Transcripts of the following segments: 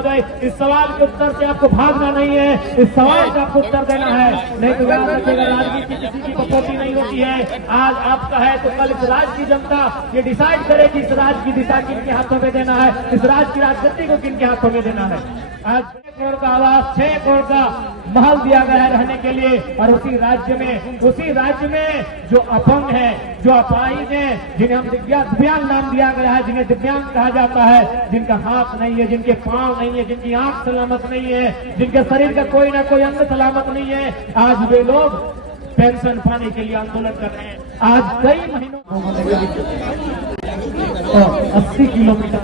महोदय, इस सवाल के उत्तर से आपको भागना नहीं है, इस सवाल का आपको उत्तर देना है। नहीं तो याद रखिएगा, राजनीति किसी की कटौती नहीं होती है। आज आपका है तो कल इस राज्य की जनता ये डिसाइड करे कि इस राज्य की दिशा किनके हाथों में देना है, इस राज्य की राजनीति को किनके हाथों में देना है। आज 6 करोड़ का आवास, 6 करोड़ का महल दिया गया है रहने के लिए, और उसी राज्य में जो अपंग है, जो अपाहिज है, जिन्हें हम दिव्यांग नाम दिया गया है, जिन्हें दिव्यांग कहा जाता है, जिनका हाथ नहीं है, जिनके पांव नहीं है, जिनकी आंख सलामत नहीं है, जिनके शरीर का कोई ना कोई अंग सलामत नहीं है, आज वे लोग पेंशन पाने के लिए आंदोलन कर रहे हैं। आज कई महीनों 80 किलोमीटर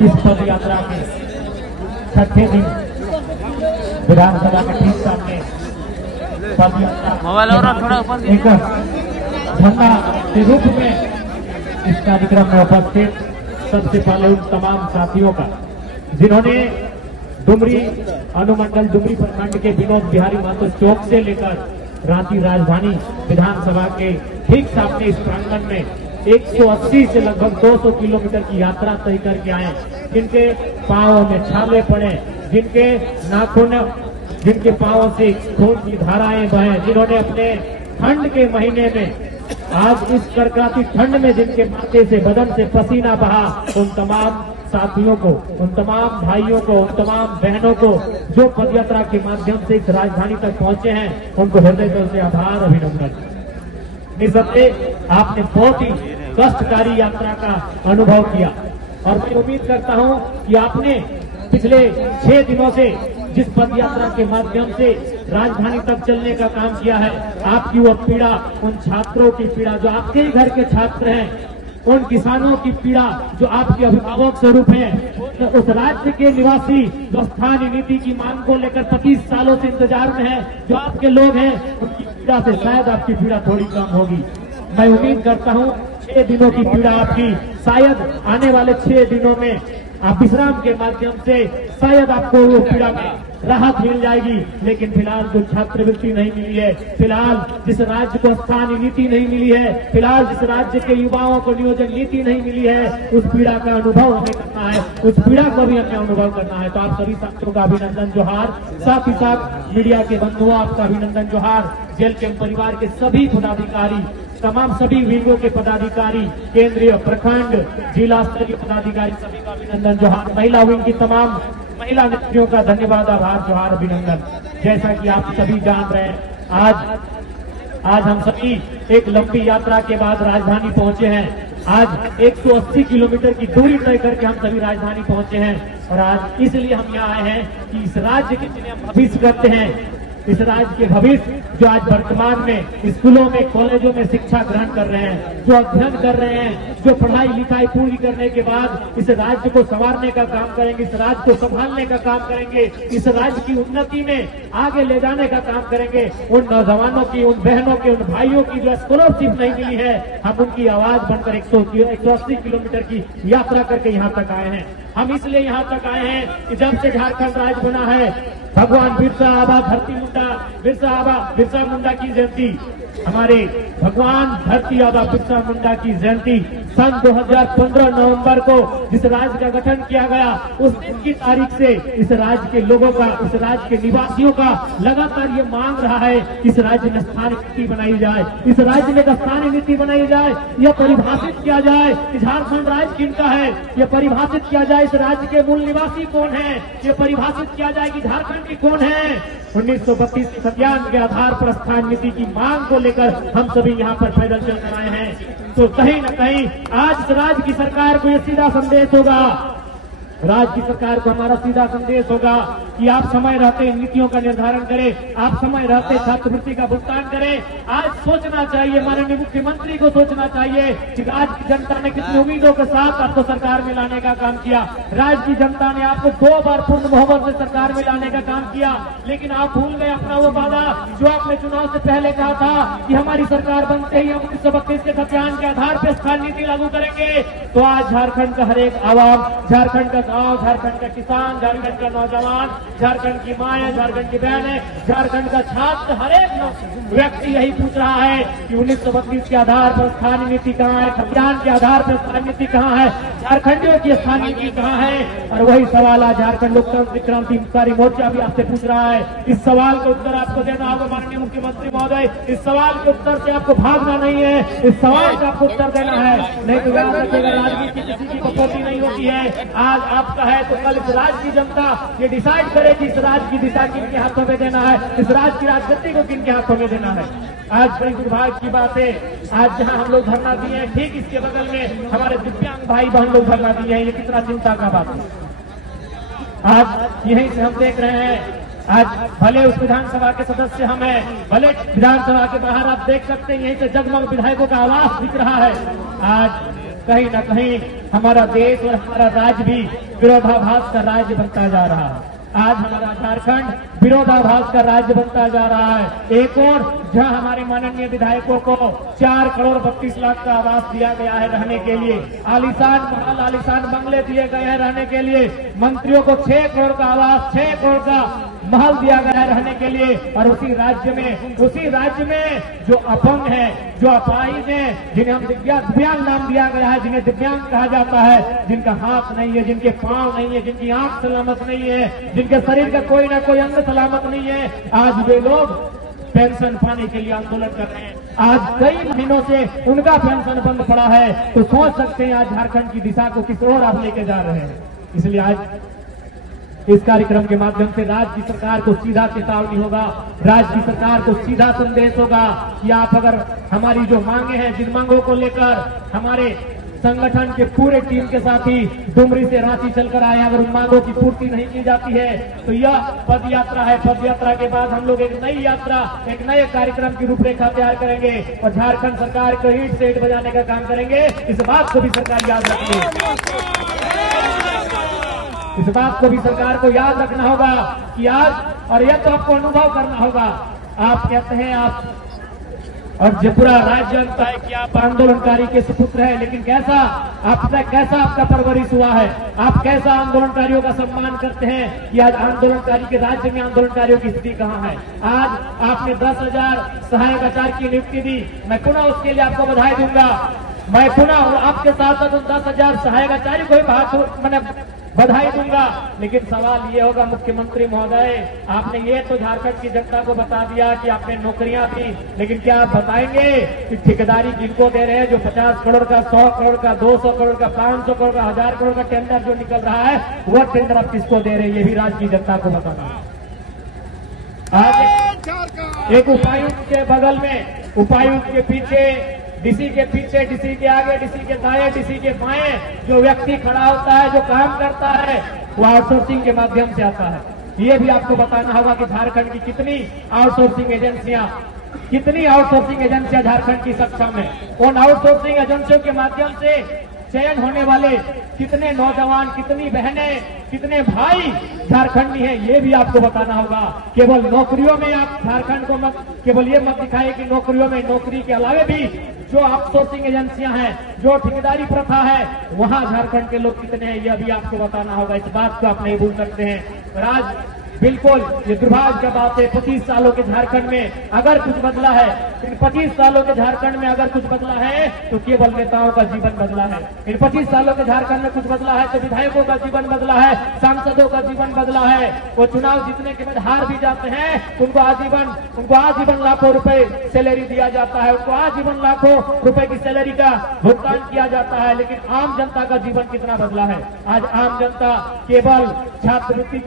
इस पद यात्रा में छठे दिन विधानसभा के ठीक सामने पद यात्रा एक झंडा के रूप में इस कार्यक्रम में उपस्थित सबसे पहले उन तमाम साथियों का जिन्होंने डुमरी अनुमंडल डुमरी प्रखंड के विनोद बिहारी महतो चौक से लेकर रांची राजधानी विधानसभा के ठीक सामने इस प्रांगण में 180 से लगभग 200 किलोमीटर की यात्रा तय करके आए, जिनके पांवों में छाले पड़े, जिनके नाखून, जिनके पांवों से खून की धाराएं बहे, जिन्होंने अपने ठंड के महीने में आज इस कड़कड़ाती ठंड में जिनके माथे से बदन से पसीना बहा, उन तमाम साथियों को, उन तमाम भाइयों को, उन तमाम बहनों को जो पदयात्रा के माध्यम से इस राजधानी तक पहुंचे हैं, उनको हृदय दिल से आभार, अभिनंदन। निसंदेह आपने बहुत ही कष्टकारी यात्रा का अनुभव किया, और मैं उम्मीद करता हूं कि आपने पिछले 6 दिनों से जिस पद यात्रा के माध्यम से राजधानी तक चलने का काम किया है, आपकी वो पीड़ा, उन छात्रों की पीड़ा जो आपके ही घर के छात्र हैं, उन किसानों की पीड़ा जो आपके अभिभावक स्वरूप हैं, उस राज्य के निवासी जो स्थानीय नीति की मांग को लेकर 25 सालों से इंतजार में है, जो आपके लोग हैं, उनकी पीड़ा से शायद आपकी पीड़ा थोड़ी कम होगी। मैं उम्मीद करता हूं 6 दिनों की पीड़ा आपकी शायद आने वाले 6 दिनों में आप विश्राम के माध्यम से शायद आपको वो पीड़ा में राहत मिल जाएगी। लेकिन फिलहाल जो छात्रवृत्ति नहीं मिली है, फिलहाल जिस राज्य को स्थानीय नीति नहीं मिली है, फिलहाल जिस राज्य के युवाओं को नियोजन नीति नहीं मिली है, उस पीड़ा का अनुभव हमें करना है, उस पीड़ा को भी हमें अनुभव करना है। तो आप सभी साथियों का अभिनंदन जोहार, साथ ही साथ मीडिया के बंधुओं आपका अभिनंदन जोहार, जेल कैंप परिवार के सभी पदाधिकारी, तमाम सभी विंगों के पदाधिकारी, केंद्रीय, प्रखंड, जिला स्तरीय पदाधिकारी, सभी का अभिनंदन जोहार। महिला विंग की तमाम महिला नेत्रियों का धन्यवाद, आभार, जोहार, अभिनंदन। जैसा कि आप सभी जान रहे हैं, आज हम सभी एक लंबी यात्रा के बाद राजधानी पहुंचे हैं। आज 180 किलोमीटर की दूरी तय करके हम सभी राजधानी पहुंचे हैं, और आज इसलिए हम यहाँ आए हैं कि इस राज्य के जिन्हें हम भविष्य करते हैं, इस राज्य के भविष्य जो आज वर्तमान में स्कूलों में, कॉलेजों में शिक्षा ग्रहण कर रहे हैं, जो अध्ययन कर रहे हैं, जो पढ़ाई लिखाई पूरी करने के बाद इस राज्य को संवारने का काम करेंगे, इस राज्य को संभालने का काम करेंगे, इस राज्य की उन्नति में आगे ले जाने का काम करेंगे, उन नौजवानों की, उन बहनों की, उन भाइयों की जो स्कॉलरशिप नहीं मिली है, हम उनकी आवाज बनकर 180 किलोमीटर की यात्रा करके यहाँ तक आए हैं। हम इसलिए यहाँ तक आए हैं कि जब से झारखंड राज्य बना है, भगवान बिरसा आबा धरती मुंडा, बिरसा मुंडा की जयंती, हमारे भगवान धरती आबा बिरसा मुंडा की जयंती सन 2015 नवंबर को जिस राज्य का गठन किया गया, उस दिन की तारीख से इस राज्य के लोगों का, इस राज्य के निवासियों का लगातार ये मांग रहा है कि इस राज्य में स्थानीय नीति बनाई जाए, इस राज्य में स्थानीय नीति बनाई जाए, यह परिभाषित किया जाए कि झारखंड राज्य किनका है, यह परिभाषित किया जाए इस राज्य के मूल निवासी कौन है, यह परिभाषित किया जाए कि झारखंड की कौन है। 1932 की संविधान के आधार पर स्थानीय नीति की मांग को लेकर हम सभी यहाँ पर पैदल चल कर आए हैं। तो कहीं न कहीं आज इस राज्य की सरकार को यह सीधा संदेश होगा, राज्य की सरकार को हमारा सीधा संदेश होगा कि आप समय रहते नीतियों का निर्धारण करें, आप समय रहते छात्रवृत्ति का भुगतान करें। आज सोचना चाहिए, माननीय मुख्यमंत्री को सोचना चाहिए कि राज्य की जनता ने कितनी उम्मीदों के साथ आपको सरकार में लाने का काम किया। राज्य की जनता ने आपको 2 बार पूर्ण बहुमत से सरकार में लाने का काम किया, लेकिन आप भूल गए अपना वो वादा जो आपने चुनाव से पहले कहा था कि हमारी सरकार बनते ही हम 1932 के संविधान के आधार पर स्थानीय नीति लागू करेंगे। तो आज झारखंड का हर एक आवाम, झारखंड का गांव, झारखंड का किसान, झारखंड का नौजवान, झारखंड की माएँ, झारखंड की बहनें, झारखंड का छात्र, हर एक व्यक्ति यही पूछ रहा है कि 1932 के आधार पर स्थानीय नीति कहाँ है, खतियान के आधार पर स्थानीय नीति कहाँ है, झारखंडियों की स्थानीय नीति कहाँ है। और वही सवाल आज झारखंड लोकतांत्रिक क्रांतिकारी मोर्चा भी आपसे पूछ रहा है। इस सवाल का उत्तर आपको देना होगा माननीय मुख्यमंत्री महोदय। इस सवाल के उत्तर से आपको भागना नहीं है, इस सवाल का आपको उत्तर देना है। नहीं तो याद रखिएगा, राजनीति किसी की बकौती नहीं होती है। आज आपका है तो कल इस राज्य की जनता ये डिसाइड करेगी इस राज्य की दिशा किनके हाथों में देना है, इस राज्य की राजनीति को किनके हाथों में देना है। आज बड़ी दुर्भाग्य की बात है, आज जहां हम लोग धरना दिए हैं ठीक इसके बगल में हमारे दिव्यांग भाई बहन लोग धरना दिए हैं। ये कितना चिंता का बात है। आज यहीं से हम देख रहे हैं, आज भले उस विधानसभा के सदस्य हम हैं, भले विधानसभा के बाहर आप देख सकते हैं यहीं से जगमग विधायकों का आवाज दिख रहा है। आज कहीं न कहीं हमारा देश और हमारा राज्य भी विरोधाभास का राज्य बनता जा रहा है। आज हमारा झारखंड विरोधाभास का राज्य बनता जा रहा है। एक और जहां हमारे माननीय विधायकों को 4 करोड़ 32 लाख का आवास दिया गया है रहने के लिए, आलीशान महल, आलीशान बंगले दिए गए हैं रहने के लिए, मंत्रियों को 6 करोड़ का आवास, 6 करोड़ का महल दिया गया है रहने के लिए। और उसी राज्य में जो अपंग है, जो अपाहिज है, जिन्हें हम दिव्यांग नाम दिया गया है, जिन्हें दिव्यांग कहा जाता है, जिनका हाथ नहीं है, जिनके पांव नहीं है, जिनकी आंख सलामत नहीं है, जिनके शरीर का कोई ना कोई अंग सलामत नहीं है, आज वे लोग पेंशन पाने के लिए आंदोलन कर रहे हैं। आज कई महीनों से उनका पेंशन बंद पड़ा है। तो सोच सकते हैं आज झारखंड की दिशा को किस ओर आप लेके जा रहे हैं। इसलिए आज इस कार्यक्रम के माध्यम से राज्य की सरकार को सीधा चेतावनी होगा, राज्य की सरकार को सीधा संदेश होगा कि आप अगर हमारी जो मांगे हैं, जिन मांगों को लेकर हमारे संगठन के पूरे टीम के साथी डुमरी से रांची चलकर आए, अगर उन मांगों की पूर्ति नहीं की जाती है तो यह पद यात्रा है। पद यात्रा के बाद हम लोग एक नई यात्रा, एक नए कार्यक्रम की रूपरेखा तैयार करेंगे और झारखंड सरकार को ईंट से ईंट बजाने का काम करेंगे। इस बात को भी सरकार याद रखिए, इस बात को भी सरकार को याद रखना होगा कि आज, और यह तो आपको अनुभव करना होगा। आप कहते हैं आप और जो पूरा राज्य जानता है कि आप आंदोलनकारी के सुपुत्र हैं, लेकिन कैसा आपका परवरिश हुआ है, आप कैसा आंदोलनकारियों का सम्मान करते हैं कि आज आंदोलनकारी के राज्य में आंदोलनकारियों की स्थिति कहाँ है। आज आपने 10,000 सहायक आचार्य की नियुक्ति दी, मैं पुनः उसके लिए आपको बधाई दूंगा। मैं पुनः आपके साथ साथ 10,000 सहायक आचार्य को भी बधाई दूंगा। लेकिन सवाल ये होगा मुख्यमंत्री महोदय, आपने ये तो झारखंड की जनता को बता दिया कि आपने नौकरियां दी, लेकिन क्या आप बताएंगे कि ठेकेदारी किनको दे रहे हैं? जो 50 करोड़ का, 100 करोड़ का, 200 करोड़ का, 500 करोड़ का, 1000 करोड़ का टेंडर जो निकल रहा है, वह टेंडर आप किसको दे रहे हैं? ये भी राज्य की जनता को बताना। आज एक उपायुक्त के बगल में, उपायुक्त के पीछे, डीसी के पीछे, डीसी के आगे, डीसी के दाएं, डीसी के बाएं जो व्यक्ति खड़ा होता है, जो काम करता है, वो आउटसोर्सिंग के माध्यम से आता है। ये भी आपको बताना होगा कि झारखंड की कितनी आउटसोर्सिंग एजेंसियां झारखंड की सक्षम है। उन आउटसोर्सिंग एजेंसियों के माध्यम से चयन होने वाले कितने नौजवान, कितनी बहनें, कितने भाई झारखंडी हैं, ये भी आपको बताना होगा। केवल नौकरियों में आप झारखंड को केवल ये मत दिखाए कि नौकरियों में, नौकरी के अलावे भी जो आउटसोर्सिंग एजेंसियां हैं, जो ठेकेदारी प्रथा है, वहां झारखंड के लोग कितने हैं, यह भी आपको बताना होगा। इस बात को आप नहीं भूल सकते हैं। आज बिल्कुल ये दुर्भाग्य की बात है, 25 सालों के झारखंड में अगर कुछ बदला है, इन 25 सालों के झारखंड में अगर कुछ बदला है तो केवल नेताओं का जीवन बदला है। इन 25 सालों के झारखंड में कुछ बदला है तो विधायकों का जीवन बदला है, सांसदों का जीवन बदला है। वो चुनाव जीतने के बाद हार भी जाते हैं, उनको आजीवन लाखों रुपए सैलरी दिया जाता है, उनको आजीवन लाखों रुपए की सैलरी का भुगतान किया जाता है। लेकिन आम जनता का जीवन कितना बदला है? आज आम जनता केवल छात्रवृत्ति